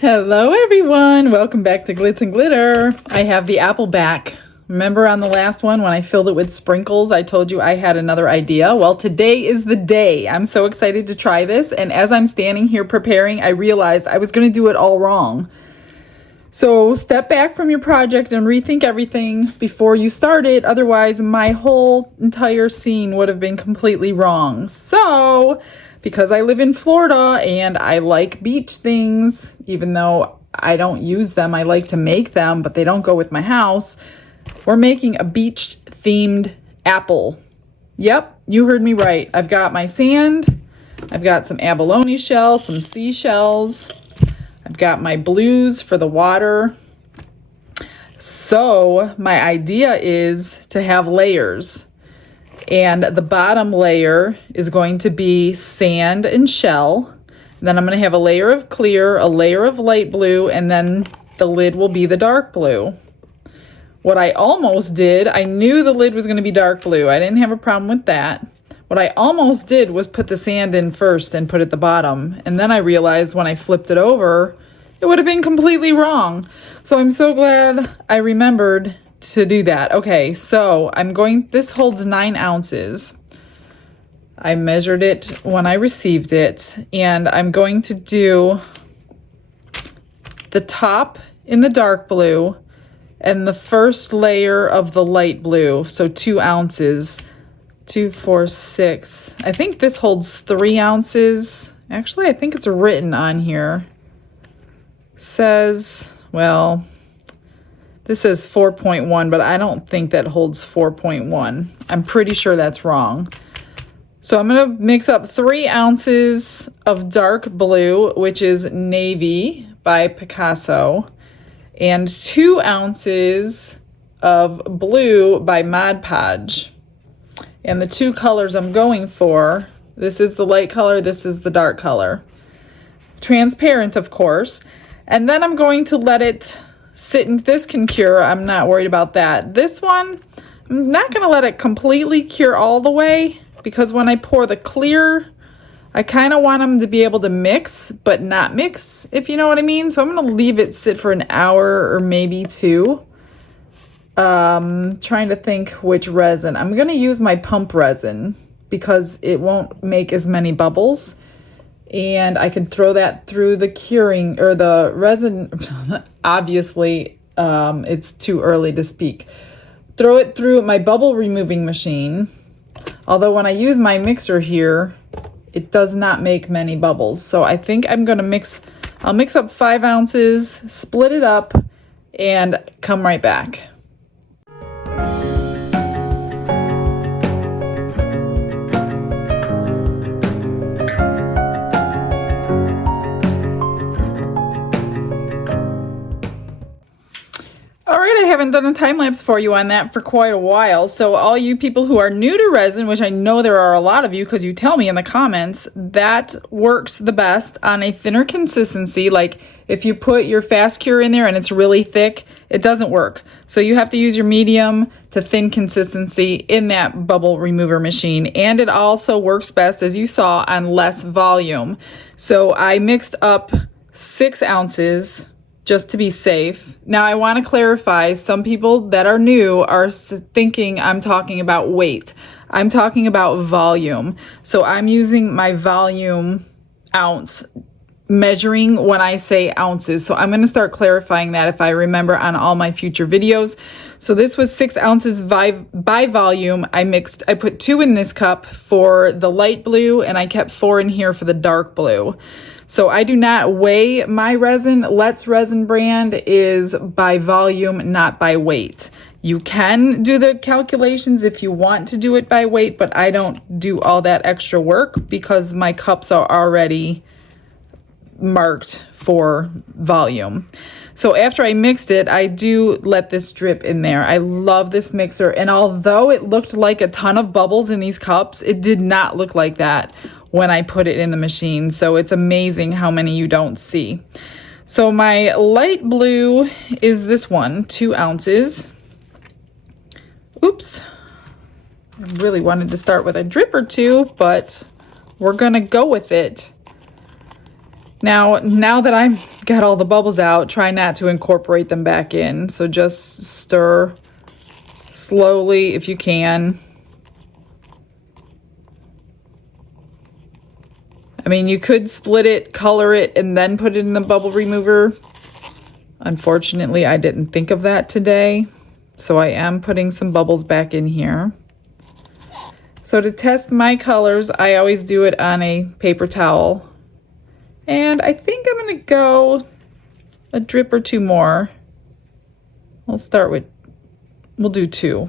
Hello everyone, welcome back to Glitz and Glitter. I have the apple back. Remember on the last one when I filled it with sprinkles, I told you I had another idea? Well, today is the day. I'm so excited to try this, and as I'm standing here preparing, I realized I was going to do it all wrong. So step back from your project and rethink everything before you start it, otherwise my whole entire scene would have been completely wrong. So, because I live in Florida and I like beach things, even though I don't use them, I like to make them, but they don't go with my house. We're making a beach themed apple. Yep, you heard me right. I've got my sand, I've got some abalone shells, some seashells, I've got my blues for the water. So my idea is to have layers. And the bottom layer is going to be sand and shell. Then I'm going to have a layer of clear, a layer of light blue, and then the lid will be the dark blue. What I almost did, I knew the lid was going to be dark blue. I didn't have a problem with that. What I almost did was put the sand in first and put it at the bottom. And then I realized when I flipped it over, it would have been completely wrong. So I'm so glad I remembered to do that. Okay, so this holds 9 ounces. I measured it when I received it, and I'm going to do the top in the dark blue and the first layer of the light blue. So 2 ounces, 2, 4, 6. I think this holds 3 ounces. Actually, I think it's written on here. Says, well, this says 4.1, but I don't think that holds 4.1. I'm pretty sure that's wrong. So I'm going to mix up 3 ounces of dark blue, which is Navy by Picasso, and 2 ounces of blue by Podge. And the 2 colors I'm going for, this is the light color, this is the dark color. Transparent, of course. And then I'm going to let it sit, and this can cure. I'm not worried about that. This one, I'm not going to let it completely cure all the way, because when I pour the clear, I kind of want them to be able to mix, but not mix, if you know what I mean. So I'm going to leave it sit for an hour or maybe 2. Trying to think which resin. I'm going to use my pump resin because it won't make as many bubbles. And I can throw that through the curing or the resin. Obviously, it's too early to speak. Throw it through my bubble removing machine. Although when I use my mixer here, it does not make many bubbles. So I think I'm going to I'll mix up 5 ounces, split it up, and come right back. I haven't done a time lapse for you on that for quite a while. So all you people who are new to resin, which I know there are a lot of you because you tell me in the comments, that works the best on a thinner consistency. Like if you put your fast cure in there and it's really thick, it doesn't work. So you have to use your medium to thin consistency in that bubble remover machine. And it also works best, as you saw, on less volume. So I mixed up 6 ounces just to be safe. Now I want to clarify, some people that are new are thinking I'm talking about weight. I'm talking about volume. So I'm using my volume ounce measuring when I say ounces. So I'm going to start clarifying that if I remember on all my future videos. So this was 6 ounces by volume. I put 2 in this cup for the light blue, and I kept 4 in here for the dark blue. So I do not weigh my resin. Let's Resin brand is by volume, not by weight. You can do the calculations if you want to do it by weight, but I don't do all that extra work because my cups are already marked for volume. So after I mixed it, I do let this drip in there. I love this mixer, and although it looked like a ton of bubbles in these cups, it did not look like that when I put it in the machine. So it's amazing how many you don't see. So my light blue is this one, 2 ounces. Oops. I really wanted to start with a drip or 2, but we're gonna go with it. Now that I've got all the bubbles out, try not to incorporate them back in. So just stir slowly if you can. I mean, you could split it, color it, and then put it in the bubble remover. Unfortunately, I didn't think of that today. So I am putting some bubbles back in here. So to test my colors, I always do it on a paper towel. And I think I'm gonna go a drip or two more. We'll do 2.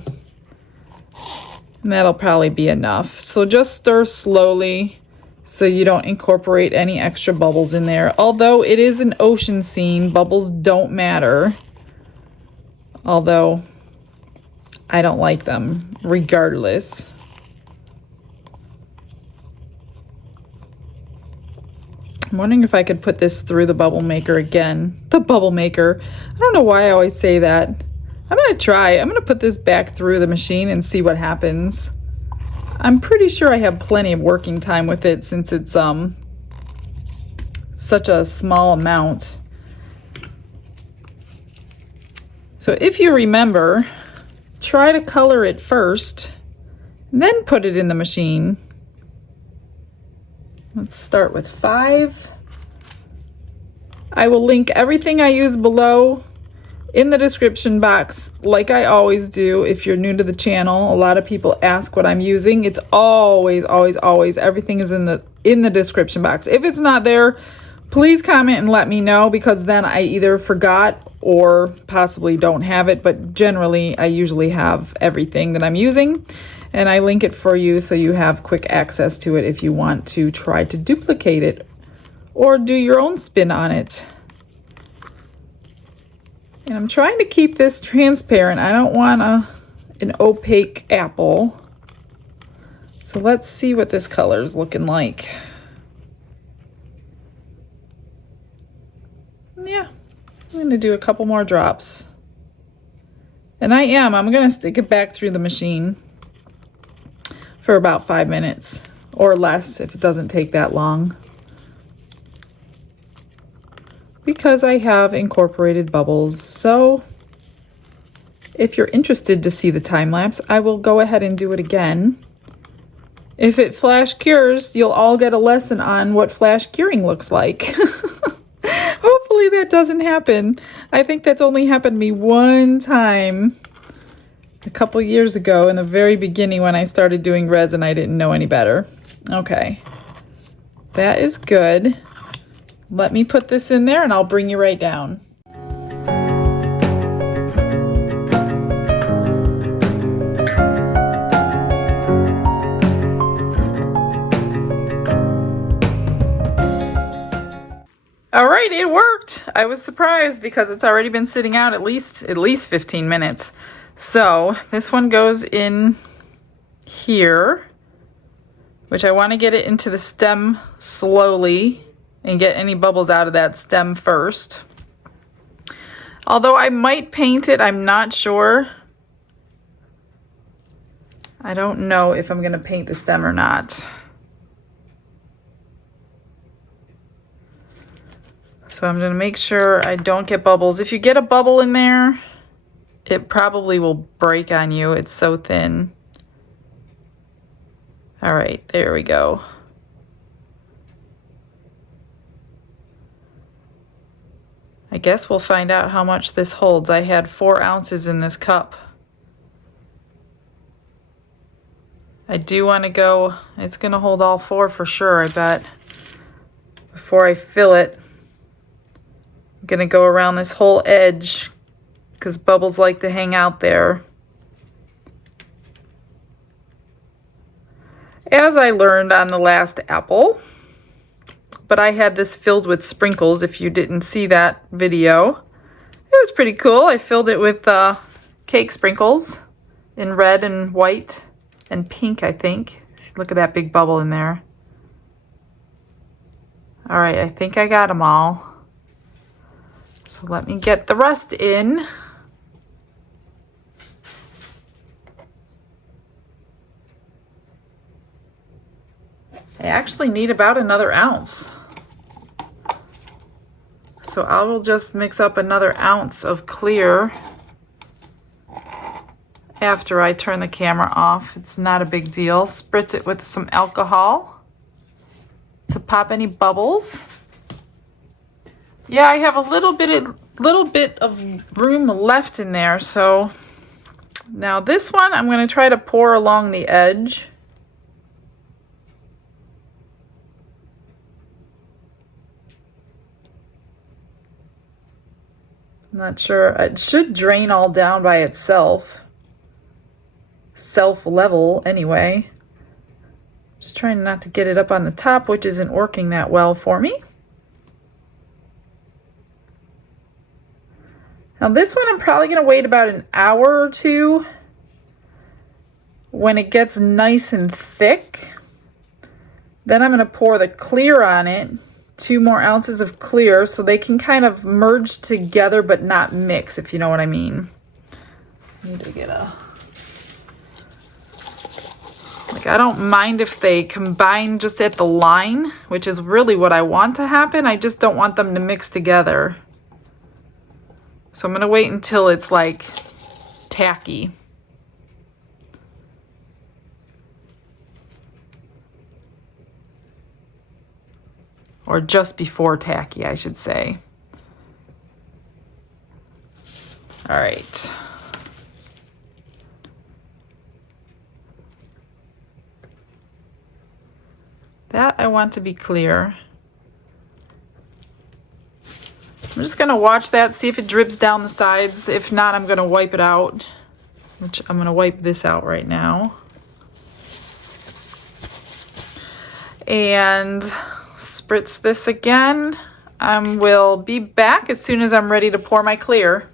And that'll probably be enough. So just stir slowly so you don't incorporate any extra bubbles in there. Although it is an ocean scene, bubbles don't matter. Although I don't like them regardless. I'm wondering if I could put this through the bubble maker again. The bubble maker. I don't know why I always say that. I'm gonna try. I'm gonna put this back through the machine and see what happens. I'm pretty sure I have plenty of working time with it since it's such a small amount. So if you remember, try to color it first, then put it in the machine. Let's start with 5. I will link everything I use below in the description box, like I always do. If you're new to the channel, a lot of people ask what I'm using. It's always, always, always, everything is in the description box. If it's not there, please comment and let me know, because then I either forgot or possibly don't have it, but generally I usually have everything that I'm using. And I link it for you so you have quick access to it if you want to try to duplicate it or do your own spin on it. And I'm trying to keep this transparent. I don't want an opaque apple. So let's see what this color is looking like. Yeah, I'm going to do a couple more drops. And I'm going to stick it back through the machine for about 5 minutes or less if it doesn't take that long, because I have incorporated bubbles. So if you're interested to see the time lapse, I will go ahead and do it again. If it flash cures, you'll all get a lesson on what flash curing looks like. Hopefully that doesn't happen. I think that's only happened to me one time. A couple years ago in the very beginning when I started doing resin, I didn't know any better. Okay, that is good. Let me put this in there and I'll bring you right down. All right, it worked. I was surprised because it's already been sitting out at least 15 minutes. So this one goes in here, which I want to get it into the stem slowly and get any bubbles out of that stem first. Although I might paint it, I'm not sure. I don't know if I'm going to paint the stem or not. So I'm going to make sure I don't get bubbles. If you get a bubble in there, it probably will break on you. It's so thin. All right, there we go. I guess we'll find out how much this holds. I had 4 ounces in this cup. I do want to go, it's going to hold all 4 for sure, I bet. Before I fill it, I'm going to go around this whole edge because bubbles like to hang out there. As I learned on the last apple, but I had this filled with sprinkles. If you didn't see that video, it was pretty cool. I filled it with cake sprinkles in red and white and pink, I think. Look at that big bubble in there. All right, I think I got them all. So let me get the rest in. I actually need about another ounce. So I will just mix up another ounce of clear after I turn the camera off. It's not a big deal. Spritz it with some alcohol to pop any bubbles. Yeah, I have a little bit of room left in there. So now this one I'm going to try to pour along the edge. I'm not sure. It should drain all down by itself. Self-level anyway. Just trying not to get it up on the top, which isn't working that well for me. Now this one I'm probably going to wait about an hour or two when it gets nice and thick. Then I'm going to pour the clear on it. 2 more ounces of clear so they can kind of merge together but not mix, if you know what I mean. I need to get a... Like, I don't mind if they combine just at the line, which is really what I want to happen. I just don't want them to mix together. So I'm going to wait until it's like tacky. Or just before tacky, I should say. All right. That I want to be clear. I'm just gonna watch that, see if it drips down the sides. If not, I'm gonna wipe it out, which I'm gonna wipe this out right now. And spritz this again. I will be back as soon as I'm ready to pour my clear.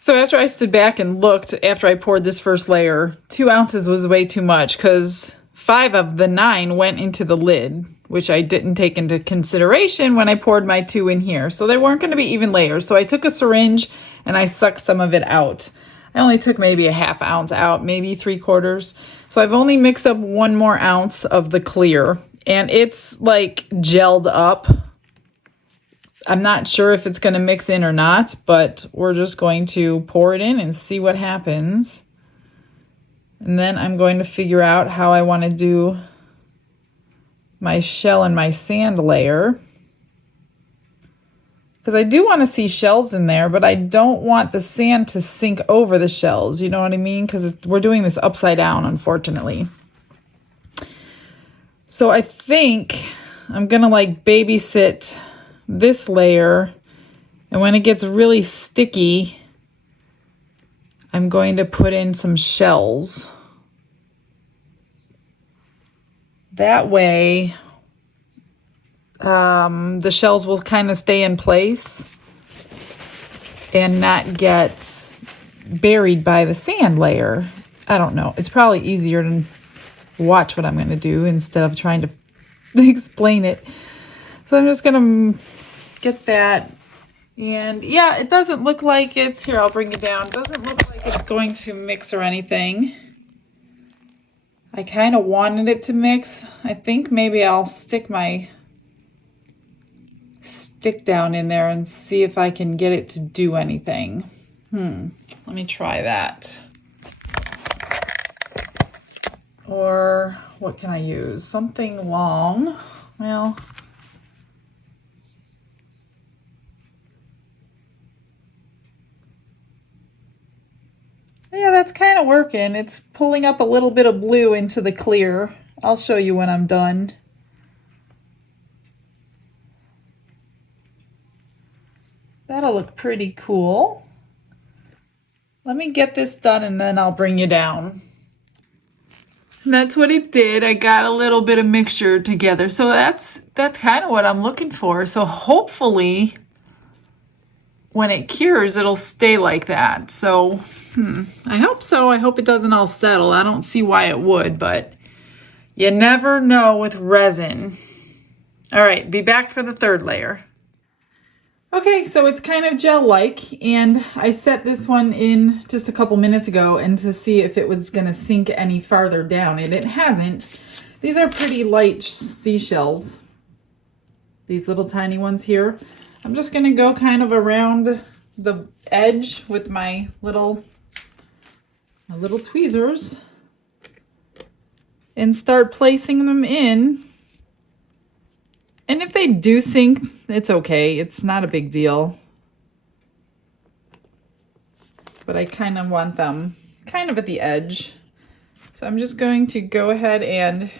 So after I stood back and looked after I poured this first layer, 2 ounces was way too much because 5 of the 9 went into the lid, which I didn't take into consideration when I poured my 2 in here. So they weren't going to be even layers. So I took a syringe and I sucked some of it out. I only took maybe a ½ ounce out, maybe 3/4. So I've only mixed up 1 more ounce of the clear. And it's like gelled up. I'm not sure if it's going to mix in or not, but we're just going to pour it in and see what happens. And then I'm going to figure out how I want to do my shell and my sand layer. Because I do want to see shells in there, but I don't want the sand to sink over the shells. You know what I mean? Because we're doing this upside down, unfortunately. So I think I'm going to like babysit this layer. And when it gets really sticky, I'm going to put in some shells. That way, the shells will kind of stay in place and not get buried by the sand layer. I don't know. It's probably easier to watch what I'm going to do instead of trying to explain it. So I'm just going to get that. And yeah, it doesn't look like it's, here, I'll bring it down. It doesn't look like it's going to mix or anything. I kind of wanted it to mix. I think maybe I'll stick my stick down in there and see if I can get it to do anything. Let me try that. Or what can I use? Something long. Well, yeah, that's kind of working. It's pulling up a little bit of blue into the clear. I'll show you when I'm done. That'll look pretty cool. Let me get this done and then I'll bring you down. And that's what it did. I got a little bit of mixture together. So that's kind of what I'm looking for. So hopefully when it cures, it'll stay like that. So I hope so. I hope it doesn't all settle. I don't see why it would, but you never know with resin. All right, be back for the third layer. Okay, so it's kind of gel-like, and I set this one in just a couple minutes ago and to see if it was going to sink any farther down, and it hasn't. These are pretty light seashells. these little tiny ones here. I'm just gonna go kind of around the edge with my little tweezers and start placing them in. And if they do sink, it's okay. It's not a big deal. But I kind of want them kind of at the edge. So I'm just going to go ahead and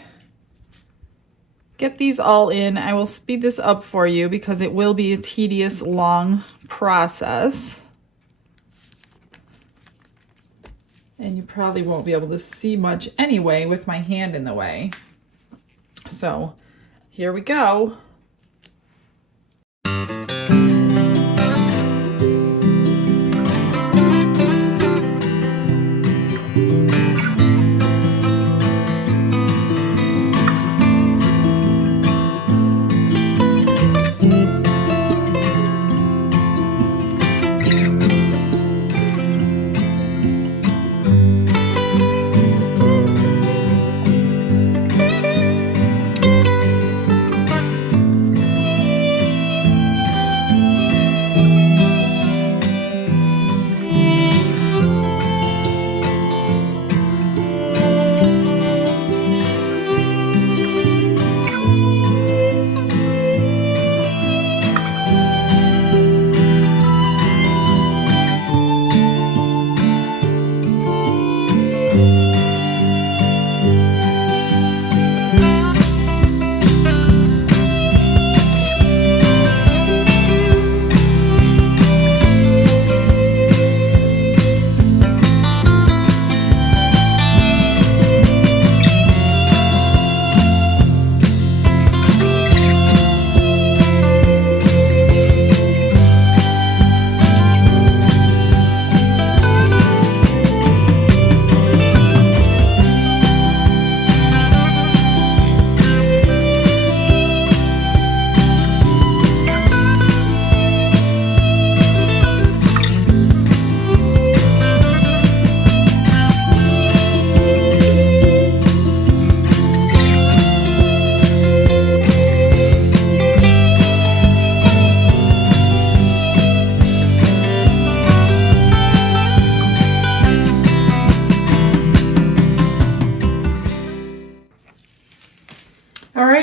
get these all in. I will speed this up for you because it will be a tedious, long process. And you probably won't be able to see much anyway with my hand in the way. So here we go.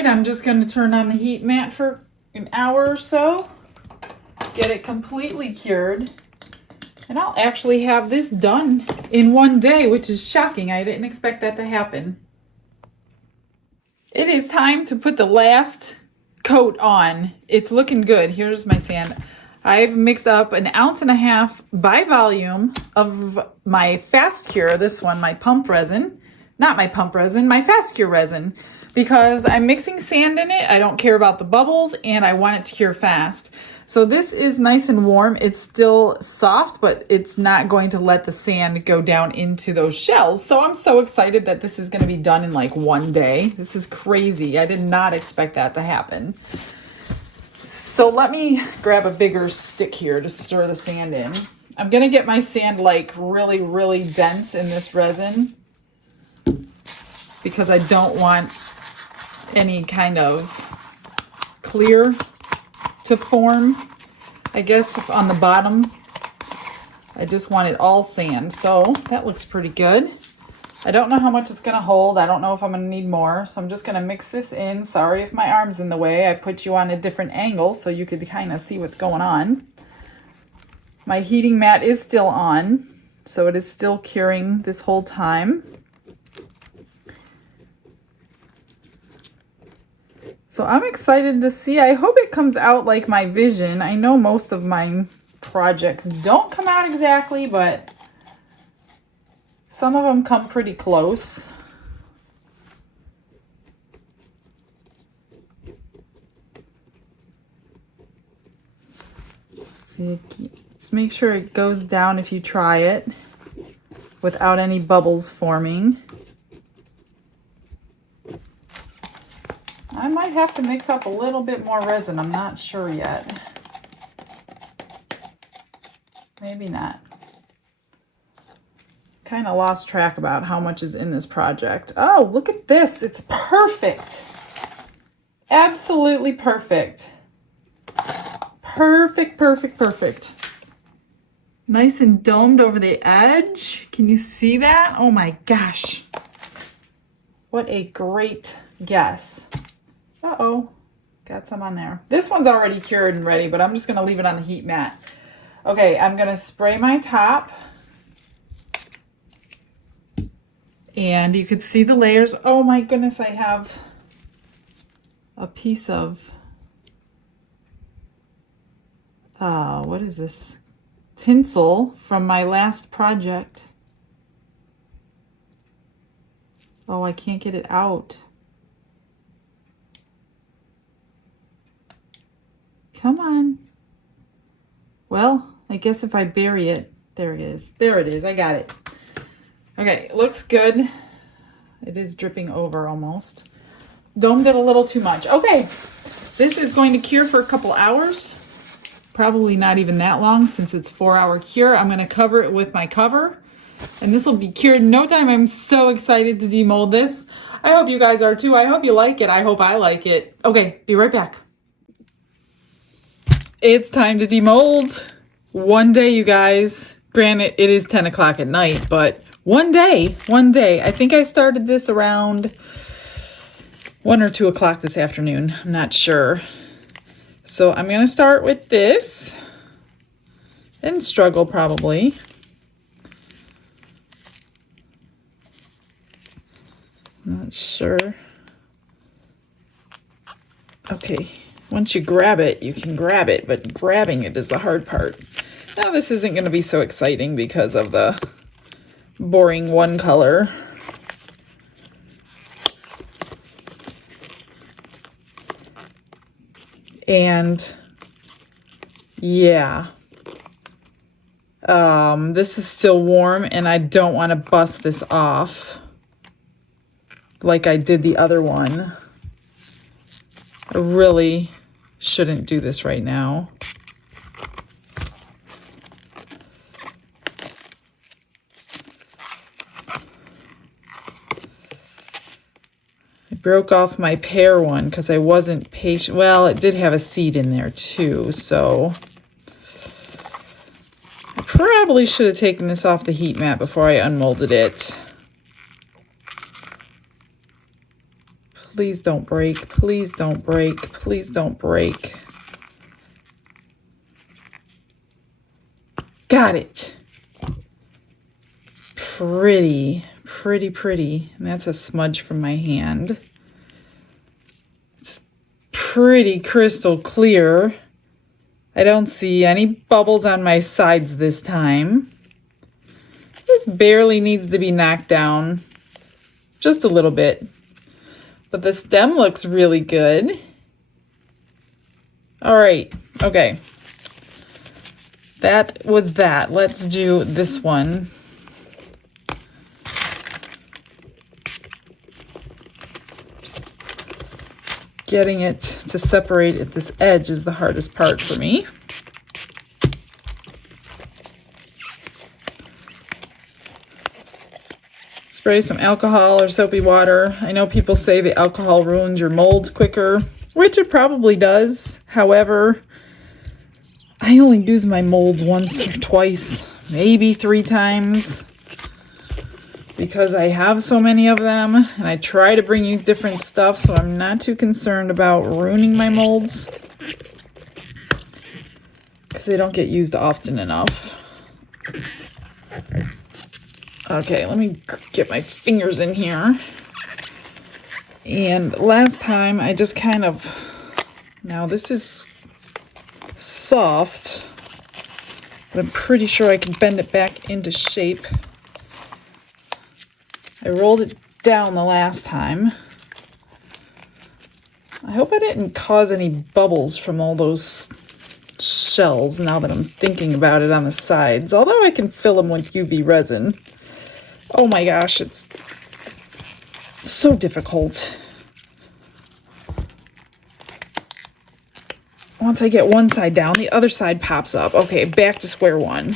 I'm just going to turn on the heat mat for an hour or so, get it completely cured, and I'll actually have this done in one day, which is shocking. I didn't expect that to happen. It is time to put the last coat on. It's looking good. Here's my sand. I've mixed up 1.5 ounces by volume of my fast cure. This one, my pump resin. Not my pump resin, my fast cure resin. Because I'm mixing sand in it. I don't care about the bubbles and I want it to cure fast. So this is nice and warm. It's still soft, but it's not going to let the sand go down into those shells. So I'm so excited that this is going to be done in like one day. This is crazy. I did not expect that to happen. So let me grab a bigger stick here to stir the sand in. I'm going to get my sand like really, really dense in this resin because I don't want any kind of clear to form. I guess on the bottom, I just want it all sand. So that looks pretty good. I don't know how much it's gonna hold. I don't know if I'm gonna need more. So I'm just gonna mix this in. Sorry if my arm's in the way. I put you on a different angle so you could kind of see what's going on. My heating mat is still on, so it is still curing this whole time. So I'm excited to see. I hope it comes out like my vision. I know most of my projects don't come out exactly, but some of them come pretty close. See, let's make sure it goes down if you try it without any bubbles forming. I might have to mix up a little bit more resin. I'm not sure yet. Maybe not. Kind of lost track about how much is in this project. Oh, look at this. It's perfect. Absolutely perfect. Perfect, perfect, perfect. Nice and domed over the edge. Can you see that? Oh my gosh. What a great guess. Uh-oh. Got some on there. This one's already cured and ready, but I'm just going to leave it on the heat mat. Okay, I'm going to spray my top. And you could see the layers. Oh my goodness, I have a piece of, what is this? Tinsel from my last project. Oh, I can't get it out. Come on. Well, I guess if I bury it, there it is. There it is. I got it. Okay, it looks good. It is dripping over almost. Domed it a little too much. Okay, this is going to cure for a couple hours. Probably not even that long since it's 4-hour cure. I'm going to cover it with my cover. And this will be cured in no time. I'm so excited to demold this. I hope you guys are too. I hope you like it. I hope I like it. Okay, be right back. It's time to demold. One day, you guys. Granted, it is 10 o'clock at night, but one day. I think I started this around 1 or 2 o'clock this afternoon. I'm not sure. So I'm going to start with this and struggle probably. Not sure. Okay, once you grab it, you can grab it, but grabbing it is the hard part. Now this isn't going to be so exciting because of the boring one color. And yeah, this is still warm and I don't want to bust this off like I did the other one. I really shouldn't do this right now. Broke off my pear one because I wasn't patient. Well, it did have a seed in there too, so I probably should have taken this off the heat mat before I unmolded it. Please don't break. Please don't break. Please don't break. Got it. Pretty, pretty, pretty. And that's a smudge from my hand. Pretty crystal clear. I don't see any bubbles on my sides this time. This barely needs to be knocked down. Just a little bit. But the stem looks really good. All right. Okay. That was that. Let's do this one. Getting it to separate at this edge is the hardest part for me. Spray some alcohol or soapy water. I know people say the alcohol ruins your molds quicker, which it probably does. However, I only use my molds once or twice, maybe 3 times. Because I have so many of them, and I try to bring you different stuff, so I'm not too concerned about ruining my molds. Because they don't get used often enough. Okay, let me get my fingers in here. And last time, I just kind of... Now, this is soft, but I'm pretty sure I can bend it back into shape. I rolled it down the last time. I hope I didn't cause any bubbles from all those shells now that I'm thinking about it on the sides. Although I can fill them with UV resin. Oh my gosh, it's so difficult. Once I get one side down, the other side pops up. Okay, back to square one.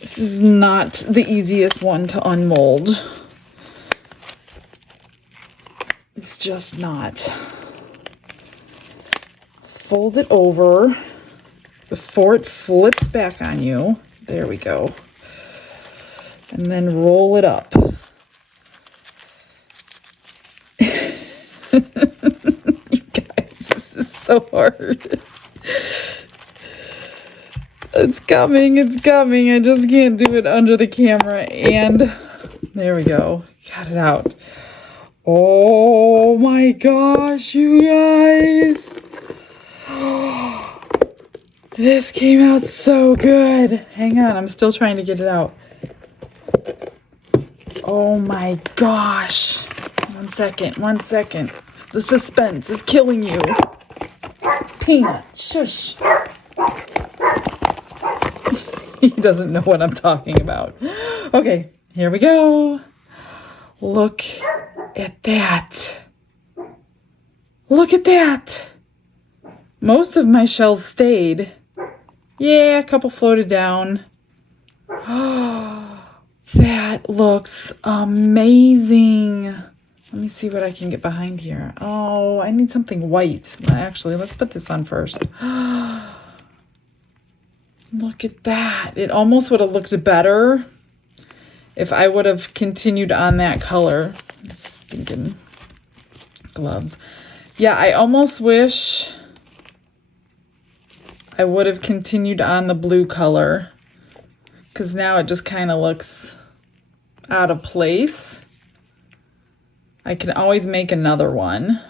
This is not the easiest one to unmold. It's just not. fold it over before it flips back on you. There we go. And then roll it up. You guys, this is so hard. It's coming, it's coming. I just can't do it under the camera. And there we go. Got it out. Oh my gosh, you guys. This came out so good. Hang on, I'm still trying to get it out. Oh my gosh. 1 second, 1 second. The suspense is killing you. Peanut, shush. He doesn't know what I'm talking about. Okay, here we go. Look at that. Look at that. Most of my shells stayed. Yeah, a couple floated down. That looks amazing. Let me see what I can get behind here. Oh, I need something white. Actually, let's put this on first. Look at that. It almost would have looked better if I would have continued on that color. Stinking gloves. Yeah, I almost wish I would have continued on the blue color, because now it just kind of looks out of place. I can always make another one,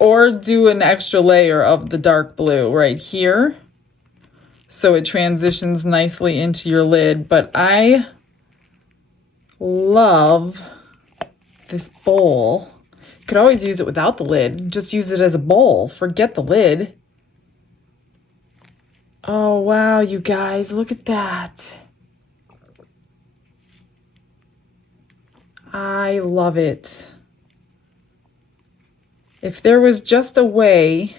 or do an extra layer of the dark blue right here so it transitions nicely into your lid. But I love this bowl. You could always use it without the lid. Just use it as a bowl. Forget the lid. Oh, wow, you guys, look at that. I love it. If there was just a way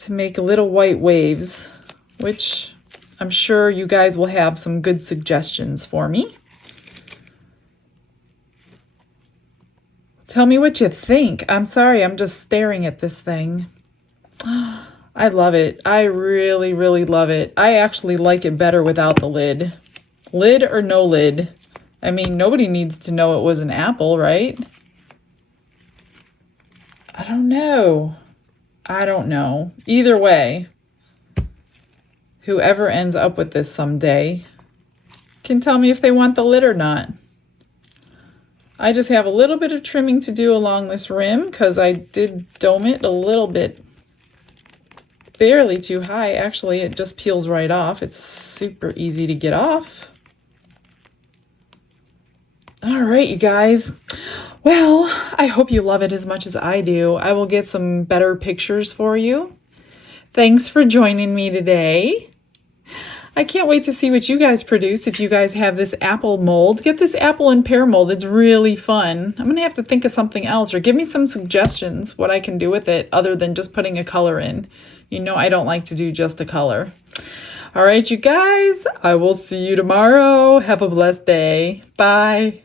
to make little white waves, which I'm sure you guys will have some good suggestions for me. Tell me what you think. I'm sorry, I'm just staring at this thing. I love it. I really, really love it. I actually like it better without the lid. Lid or no lid. I mean, nobody needs to know it was an apple, right? I don't know. I don't know. Either way, whoever ends up with this someday can tell me if they want the lid or not. I just have a little bit of trimming to do along this rim because I did dome it a little bit, barely too high. Actually, it just peels right off. It's super easy to get off. All right, you guys. Well, I hope you love it as much as I do. I will get some better pictures for you. Thanks for joining me today. I can't wait to see what you guys produce. If you guys have this apple mold, get this apple and pear mold. It's really fun. I'm going to have to think of something else, or give me some suggestions what I can do with it other than just putting a color in. You know I don't like to do just a color. All right, you guys, I will see you tomorrow. Have a blessed day. Bye.